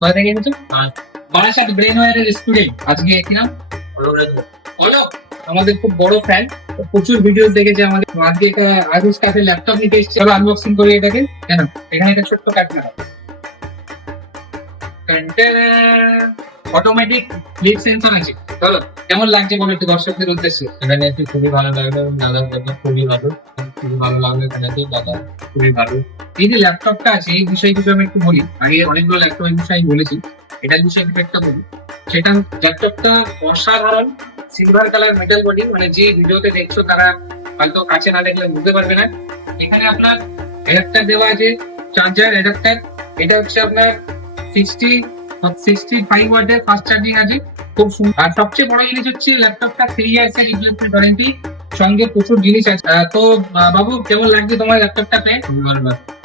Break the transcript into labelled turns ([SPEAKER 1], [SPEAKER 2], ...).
[SPEAKER 1] কোথা থেকে এনেছো বারাসাত ব্রেন ওয়ারের স্টুডেন্ট আজকে এখানে বলো আমাদের খুব বড় ফ্যান প্রচুর ভিডিও দেখেছে আমাদের। আজকে একটা ল্যাপটপ নিতে এসেছে। চলো আনবক্সিং করি এটাকে। কেন? এখানে একটা ছোট্ট কাজ না অটোমেটিক লিড সেন্সর আছে। চলো কেমন লাগছে বলো একটু দর্শকদের উদ্দেশ্যে?
[SPEAKER 2] এখানে খুবই ভালো লাগল দাদার খুবই ভালো। ভালো লাগল এখানে এসে, দাদা, খুবই ভালো।
[SPEAKER 1] এই যে ল্যাপটপটা আছে, এই বিষয়ে কিছু আমি একটু বলি। আগে অনেকগুলো ল্যাপটপের বিষয়ে আমি বলেছি। এটার বিষয়ে একটু একটা বলি। সেটা ল্যাপটপটা অসাধারণ সিলভার কালার মেটাল বডি মানে যে ভিডিওতে দেখছ তারা হয়তো কাছে না দেখলে বুঝতে পারবে না। এখানে আপনার অ্যাডাপ্টার দেওয়া আছে চার্জার অ্যাডাপ্টার এটা হচ্ছে আপনার সিক্সটি সিক্সটি ফাইভ ওয়াটের ফাস্ট চার্জিং আছে। খুব সুন্দর আর সবচেয়ে বড় জিনিস হচ্ছে ল্যাপটপটা থ্রি ইয়ার্স এর রিপ্লেসমেন্ট ওয়ারেন্টি সঙ্গে প্রচুর জিনিস আছে। তো বাবু কেমন লাগছে তোমার ল্যাপটপটা
[SPEAKER 2] লাগল